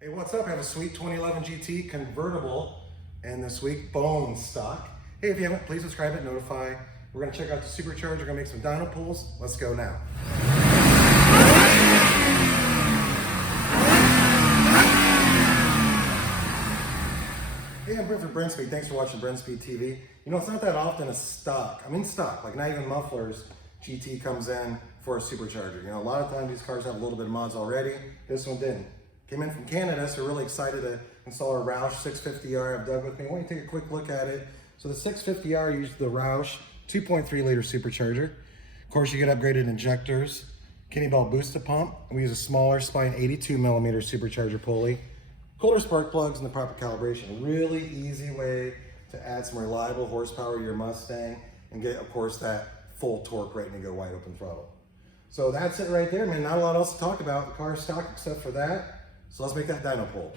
Hey, what's up? I have a sweet 2011 GT convertible, and this week, bone stock. Hey, if you haven't, please subscribe and notify. We're gonna check out the Supercharger, we're gonna make some dyno pulls. Let's go now. Hey, I'm Brent from Brenspeed. Thanks for watching Brenspeed TV. You know, it's not that often a stock, like not even mufflers, GT comes in for a Supercharger. You know, a lot of times these cars have a little bit of mods already. This one didn't. Came in from Canada, so we're really excited to install our Roush 650R. I have Doug with me. I want you to take a quick look at it. So the 650R uses the Roush 2.3 liter supercharger. Of course, you get upgraded injectors, Kinney Bell booster pump. We use a smaller spine 82 millimeter supercharger pulley, cooler spark plugs, and the proper calibration. Really easy way to add some reliable horsepower to your Mustang and get, of course, that full torque ready to go wide open throttle. So that's it right there, man. Not a lot else to talk about. The car is stock except for that. So let's make that dyno pull.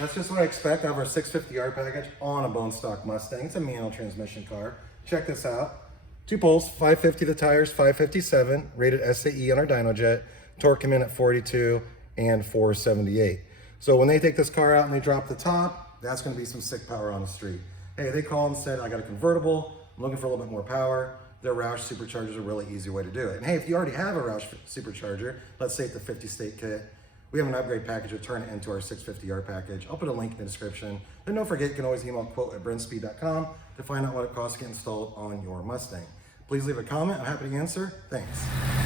That's just what I expect out of our 650R package on a bone stock Mustang. It's a manual transmission car. Check this out. 2 poles, 550 the tires, 557, rated SAE on our dyno jet. Torque came in at 42 and 478. So when they take this car out and they drop the top, that's gonna be some sick power on the street. Hey, they called and said, I got a convertible, I'm looking for a little bit more power. Their Roush supercharger is a really easy way to do it. And hey, if you already have a Roush supercharger, let's say it's the 50 state kit, we have an upgrade package to turn it into our 650R package. I'll put a link in the description. Then don't forget, you can always email quote@brenspeed.com to find out what it costs to get installed on your Mustang. Please leave a comment. I'm happy to answer. Thanks.